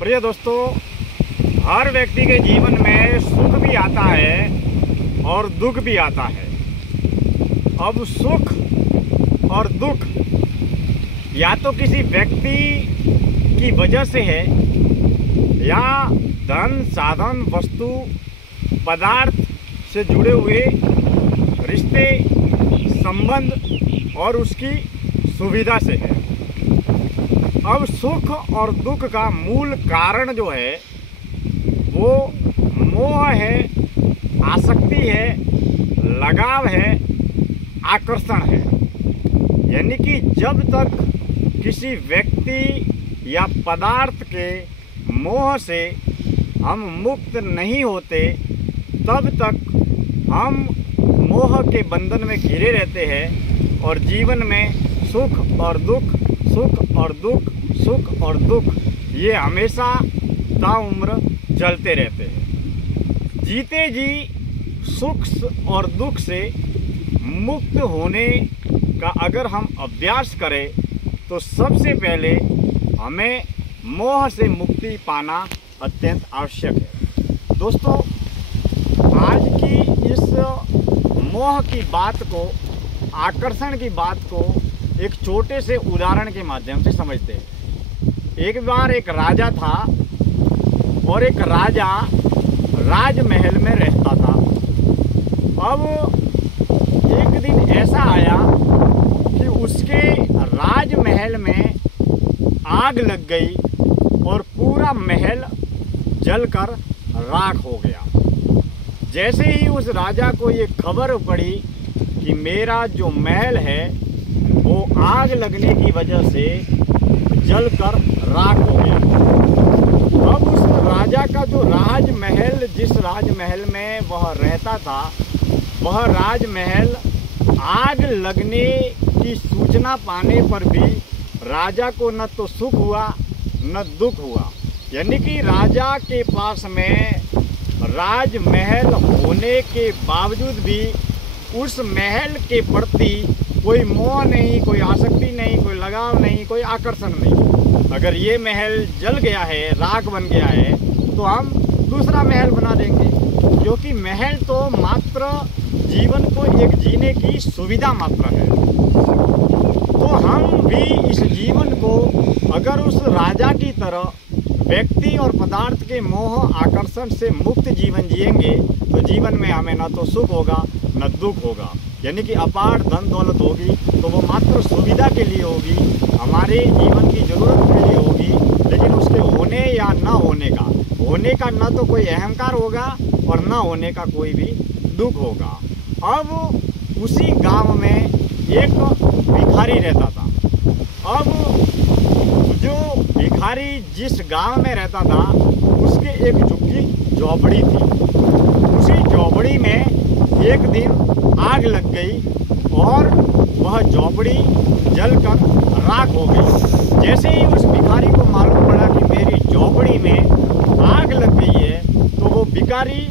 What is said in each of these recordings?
प्रिय दोस्तों, हर व्यक्ति के जीवन में सुख भी आता है और दुख भी आता है। अब सुख और दुख या तो किसी व्यक्ति की वजह से है या धन, साधन, वस्तु, पदार्थ से जुड़े हुए रिश्ते, संबंध और उसकी सुविधा से है। अब सुख और दुख का मूल कारण जो है वो मोह है, आसक्ति है, लगाव है, आकर्षण है। यानी कि जब तक किसी व्यक्ति या पदार्थ के मोह से हम मुक्त नहीं होते तब तक हम मोह के बंधन में घिरे रहते हैं और जीवन में सुख और दुख, सुख और दुख, सुख और दुख ये हमेशा ताउम्र चलते रहते हैं। जीते जी सुख और दुख से मुक्त होने का अगर हम अभ्यास करें तो सबसे पहले हमें मोह से मुक्ति पाना अत्यंत आवश्यक है। दोस्तों, आज की इस मोह की बात को, आकर्षण की बात को एक छोटे से उदाहरण के माध्यम से समझते हैं। एक बार एक राजा था और एक राजा राजमहल में रहता था। अब एक दिन ऐसा आया कि उसके राजमहल में आग लग गई और पूरा महल जलकर राख हो गया। जैसे ही उस राजा को ये खबर पड़ी कि मेरा जो महल है वो आग लगने की वजह से जलकर राख हो गया। अब उस राजा का जो राजमहल, जिस राजमहल में वह रहता था, वह राजमहल आग लगने की सूचना पाने पर भी राजा को न तो सुख हुआ न दुख हुआ। यानी कि राजा के पास में राजमहल होने के बावजूद भी उस महल के प्रति कोई मोह नहीं, कोई आसक्ति नहीं, कोई लगाव नहीं, कोई आकर्षण नहीं। अगर ये महल जल गया है, राख बन गया है, तो हम दूसरा महल बना देंगे, क्योंकि महल तो मात्र जीवन को एक जीने की सुविधा मात्र है। तो हम भी इस जीवन को अगर उस राजा की तरह व्यक्ति और पदार्थ के मोह आकर्षण से मुक्त जीवन जिएंगे तो जीवन में हमें न तो सुख होगा न दुख होगा। यानी कि अपार धन दौलत होगी तो वो मात्र सुविधा के लिए होगी, हमारे जीवन की जरूरत के लिए होगी, लेकिन उसके होने या न होने का न तो कोई अहंकार होगा और न होने का कोई भी दुख होगा। अब उसी गांव में एक भिखारी रहता था। अब जो भिखारी जिस गांव में रहता था उसके एक झुग्गी झोपड़ी थी। उसी झोपड़ी में एक दिन आग लग गई और वह झोपड़ी जलकर राख हो गई। जैसे ही उस भिखारी को मालूम पड़ा कि मेरी झोपड़ी में आग लग गई है तो वो भिखारी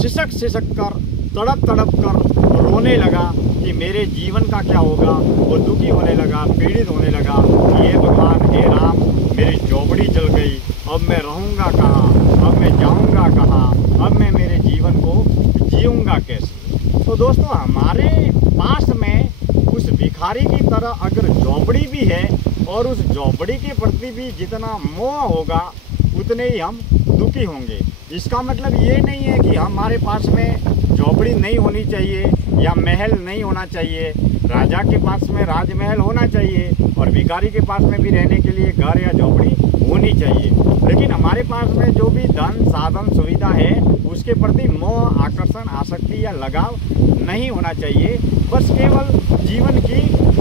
सिसक कर, तड़प कर रोने लगा कि मेरे जीवन का क्या होगा। वो दुखी होने लगा, पीड़ित होने लगा कि हे भगवान, हे राम, मेरी झोपड़ी जल गई, अब मैं रहूँगा कहाँ, अब मैं जाऊँगा कहाँ, अब मैं मेरे जीवन को जीऊँगा कैसे। तो दोस्तों, हमारे पास में उस भिखारी की तरह अगर झोपड़ी भी है और उस झोपड़ी के प्रति भी जितना मोह होगा उतने ही हम दुखी होंगे। इसका मतलब ये नहीं है कि हमारे पास में झोपड़ी नहीं होनी चाहिए या महल नहीं होना चाहिए। राजा के पास में राजमहल होना चाहिए और भिखारी के पास में भी रहने के लिए घर या झोपड़ी होनी चाहिए। लेकिन हमारे पास में जो भी धन, साधन, सुविधा है उसके प्रति मोह, आकर्षण, आसक्ति या लगाव नहीं होना चाहिए। बस केवल जीवन की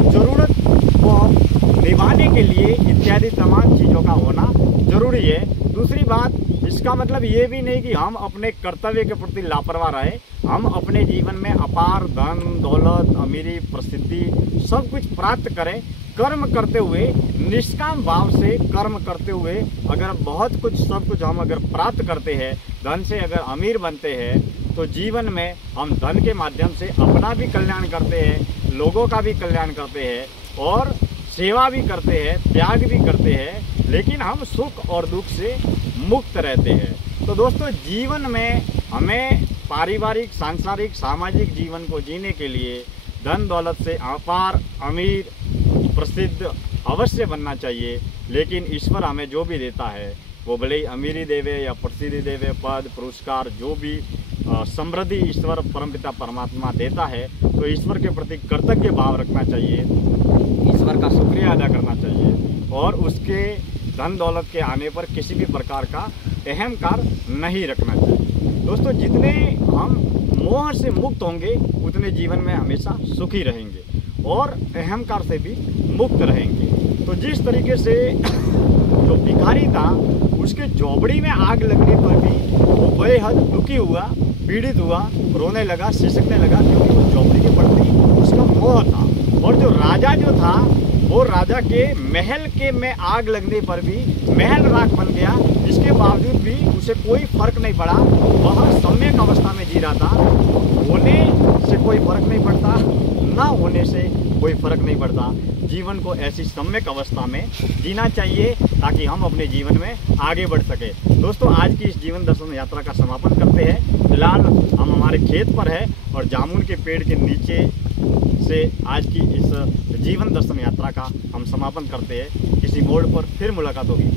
जरूरत को निभाने के लिए इत्यादि तमाम चीज़ों का होना जरूरी है। दूसरी बात, इसका मतलब ये भी नहीं कि हम अपने कर्तव्य के प्रति लापरवाह रहे। हम अपने जीवन में अपार धन, दौलत, अमीरी, प्रसिद्धि सब कुछ प्राप्त करें, कर्म करते हुए, निष्काम भाव से कर्म करते हुए अगर बहुत कुछ, सब कुछ हम अगर प्राप्त करते हैं, धन से अगर अमीर बनते हैं, तो जीवन में हम धन के माध्यम से अपना भी कल्याण करते हैं, लोगों का भी कल्याण करते हैं और सेवा भी करते हैं, त्याग भी करते हैं, लेकिन हम सुख और दुख से मुक्त रहते हैं। तो दोस्तों, जीवन में हमें पारिवारिक, सांसारिक, सामाजिक जीवन को जीने के लिए धन दौलत से अपार, अमीर, प्रसिद्ध अवश्य बनना चाहिए। लेकिन ईश्वर हमें जो भी देता है वो भले ही अमीरी देवे या प्रसिद्धि देवे, पद पुरस्कार, जो भी समृद्धि ईश्वर परमपिता परमात्मा देता है, तो ईश्वर के प्रति कृतज्ञ भाव रखना चाहिए, ईश्वर का शुक्रिया अदा करना चाहिए और उसके धन दौलत के आने पर किसी भी प्रकार का अहंकार नहीं रखना चाहिए। दोस्तों, जितने हम मोह से मुक्त होंगे उतने जीवन में हमेशा सुखी रहेंगे और अहंकार से भी मुक्त रहेंगे। तो जिस तरीके से जो भिखारी था, उसके झोपड़ी में आग लगने पर भी वो बेहद दुखी हुआ, पीड़ित हुआ, रोने लगा, सिसकने लगा, क्योंकि वो झोपड़ी के प्रति उसका मोह था। और जो राजा जो था, वो राजा के महल के में आग लगने पर भी महल राख बन गया। इसके बावजूद भी उसे कोई फर्क नहीं पड़ा, वह सम्यक अवस्था में जी रहा था। होने से कोई फर्क नहीं पड़ता, ना होने से कोई फर्क नहीं पड़ता। जीवन को ऐसी सम्यक अवस्था में जीना चाहिए ताकि हम अपने जीवन में आगे बढ़ सके। दोस्तों, आज की इस जीवन दर्शन यात्रा का समापन करते हैं। फिलहाल हम हमारे खेत पर है और जामुन के पेड़ के नीचे से आज की इस जीवन दर्शन यात्रा का हम समापन करते हैं। किसी मोड़ पर फिर मुलाकात होगी।